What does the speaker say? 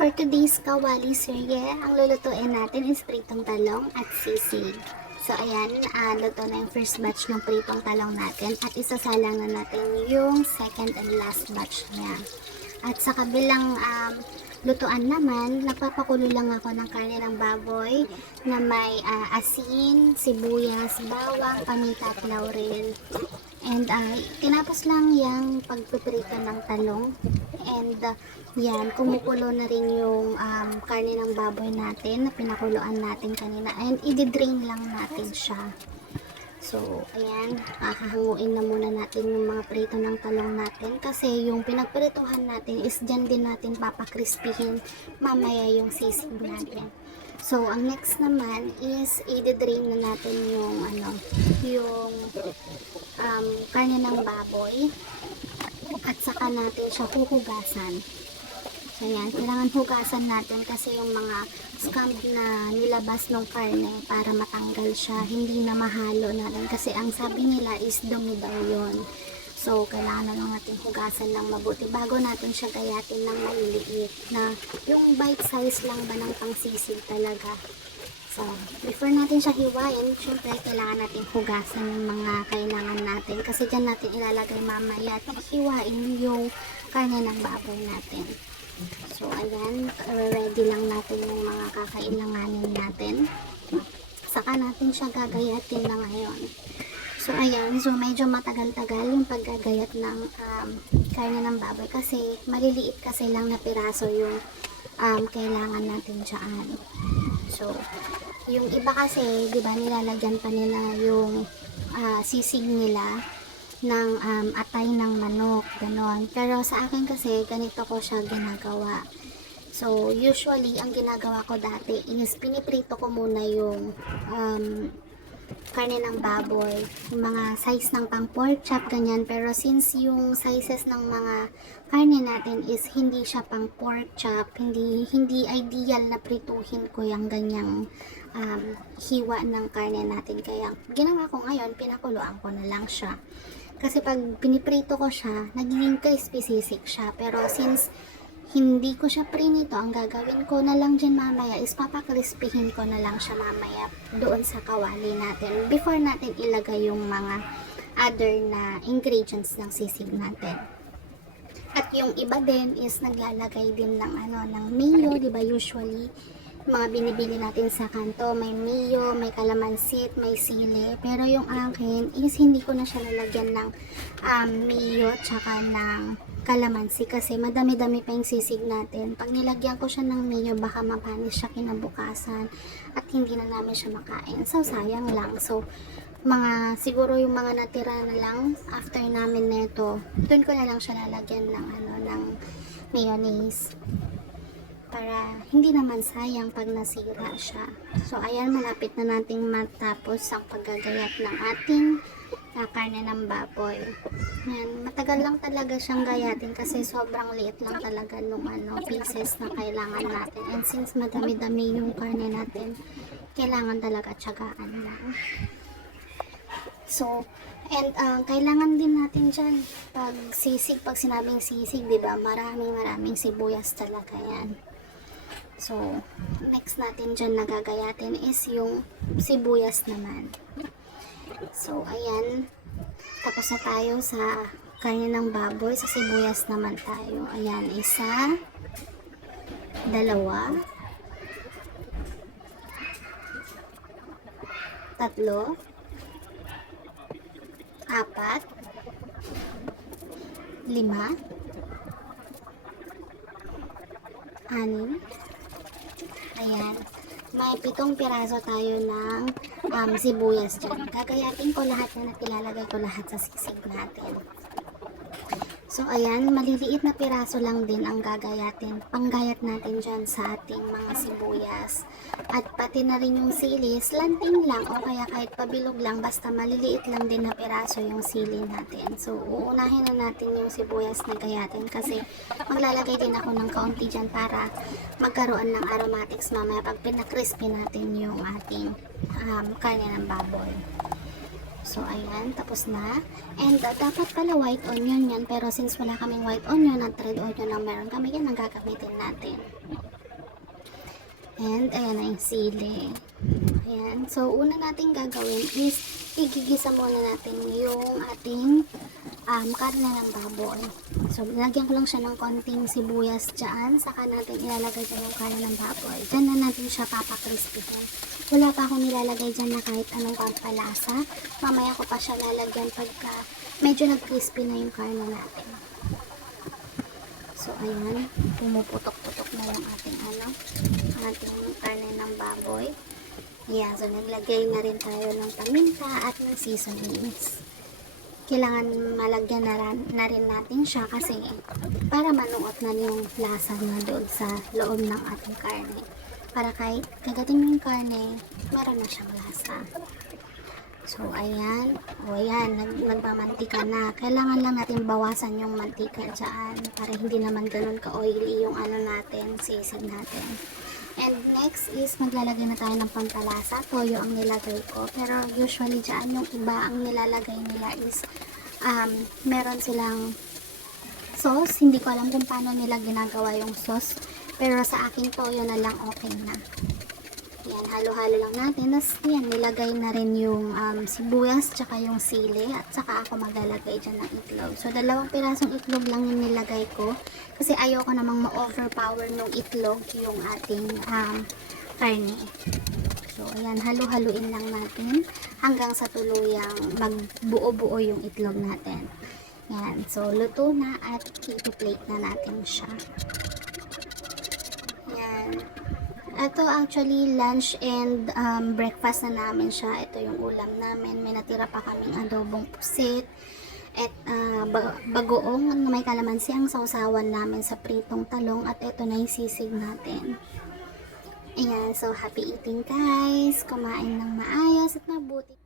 For today's kawali serye, ang lulutuin natin is pritong talong at sisig. So ayan, luto na yung first batch ng pritong talong natin at isasalang na natin yung second and last batch niya. At sa kabilang lutuan naman, nagpapakulo lang ako ng karne ng baboy na may asin, sibuyas, bawang, paminta at laurel. And tinapos lang yung pagpiprito ng talong. And yan, kumukulo na rin yung karne ng baboy natin na pinakuluan natin kanina. And i-drain lang natin siya. So, ayan, kakahanguin na muna natin yung mga prito ng talong natin kasi yung pinagprituhan natin is dyan din natin papakrispihin mamaya yung sisig natin. So, ang next naman is i-drain na natin yung karne ng baboy at saka natin siya huhugasan. So, yan, kailangan hugasan natin kasi yung mga scum na nilabas ng karne para matanggal siya, hindi na mahalo natin kasi ang sabi nila is dumi daw yun. So, kailangan na lang natin hugasan ng mabuti bago natin siya gayatin ng maliliit na yung bite size lang ba ng pangsisig talaga. So, before natin siya hiwain, syempre kailangan natin hugasan yung mga kailangan natin kasi dyan natin ilalagay mamaya at hiwain yung karne ng baboy natin. So, ayan, ready lang natin yung mga kakailanganin natin. Saka natin siya gagayatin na ngayon. So, ayan, so medyo matagal-tagal yung paggagayat ng karne ng baboy kasi maliliit kasi lang na piraso yung kailangan natin dyan. So, yung iba kasi, di ba, nilalagyan pa nila yung sisig nila ng atay ng manok, ganon. Pero sa akin kasi, ganito ko siya ginagawa. So, usually, ang ginagawa ko dati is piniprito ko muna yung karne ng baboy, yung mga size ng pang pork chop, ganyan. Pero since yung sizes ng mga karne natin is hindi siya pang pork chop, hindi ideal na prituhin ko yung ganyang hiwa ng karne natin. Kaya, ginawa ko ngayon, pinakuluan ko na lang siya. Kasi pag piniprito ko siya, nagiging crispy sisig siya. Pero since hindi ko siya prinito, ang gagawin ko na lang dyan mamaya is papakrispihin ko na lang siya mamaya doon sa kawali natin. Before natin ilagay yung mga other na ingredients ng sisig natin. At yung iba din is naglalagay din ng ng mayo, 'di ba? Usually mga binibili natin sa kanto, may mayo, may kalamansit, may sili. Pero yung akin is hindi ko na siya lalagyan ng mayo tsaka ng kalamansi kasi madami-dami pa yung sisig natin. Pag nilagyan ko siya ng mayo, baka mapanis siya kinabukasan at hindi na namin siya makain. So, sayang lang. So, siguro yung mga natira na lang after namin neto, doon ko na lang siya lalagyan ng mayonnaise para hindi naman sayang pag nasira siya. So, ayan, malapit na nating matapos ang paggagayat ng ating karne ng baboy. Yan, matagal lang talaga siyang gayatin kasi sobrang liit lang talaga nung pieces na kailangan natin. And since madami-dami yung karne natin, kailangan talaga tiyagaan lang. So, and kailangan din natin dyan pag sinabing sisig, diba, maraming sibuyas talaga yan. So, next natin dyan nagagayatin is yung sibuyas naman. So, ayan. Tapos na tayo sa karne ng baboy. Sa sibuyas naman tayo. Ayan, 1, 2, 3, 4, 5, 6, 6, ayan. May 7 piraso tayo ng sibuyas dyan. Gagayatin ko lahat na ilalagay ko lahat sa sisig natin. So, ayan, maliliit na piraso lang din ang gagayatin. Panggayat natin dyan sa ating mga sibuyas. At pati na rin yung sili, slanting lang o kaya kahit pabilog lang, basta maliliit lang din na piraso yung sili natin. So, uunahin na natin yung sibuyas na gayatin kasi maglalagay din ako ng kaunti dyan para magkaroon ng aromatics mamaya pag pinakrispy natin yung ating karne ng baboy. So, ayan, tapos na. And dapat pala white onion yan, pero since wala kaming white onion at red onion lang meron kami, yan ang gagamitin natin. And, ayan na yung sili. Ayan. So, una natin gagawin is, igigisa muna natin yung ating karne ng baboy. So, lagyan ko lang siya ng konting sibuyas dyan. Saka natin ilalagay dyan yung karne ng baboy. Dyan na natin siya papakrispihin. Wala pa akong nilalagay dyan na kahit anong pampalasa. Mamaya ko pa siya lalagyan pagka medyo nag-crispy na yung karne natin. So, ayan. Pumuputok-putok na yung ating ating karne ng baboy. Yeah, so naglagay na rin tayo ng paminta at ng seasonings. Kailangan malagyan na rin natin siya kasi para manuot na yung lasa niya doon sa loob ng ating karne. Para kahit kagatin mo yung karne, meron na siyang lasa. So, ayan. O, ayan. Nagmamantika na. Kailangan lang natin bawasan yung mantika dyan para hindi naman ganun ka-oily yung natin, sisig natin. And next is maglalagay na tayo ng pampalasa. Toyo ang nilagay ko. Pero usually dyan yung iba ang nilalagay nila is meron silang sauce. Hindi ko alam kung paano nila ginagawa yung sauce. Pero sa akin toyo na lang okay na. Yan, halo-halo lang natin. Tapos yan, nilagay na rin yung sibuyas tsaka yung sili. At saka ako maglalagay dyan ng itlog. So, 2 pirasong itlog lang yung nilagay ko. Kasi ayoko namang ma-overpower ng itlog yung ating karne. So, ayan, halo-haluin lang natin hanggang sa tuluyang magbuo-buo yung itlog natin. Yan, so luto na at i-plate na natin siya. Yan. Ito actually lunch and breakfast na namin siya. Ito yung ulam namin. May natira pa kaming adobong pusit at bagoong na may kalamansi ang sausawan namin sa pritong talong at ito na yung sisig natin. Ayan, so happy eating guys. Kumain ng maayos at mabuti.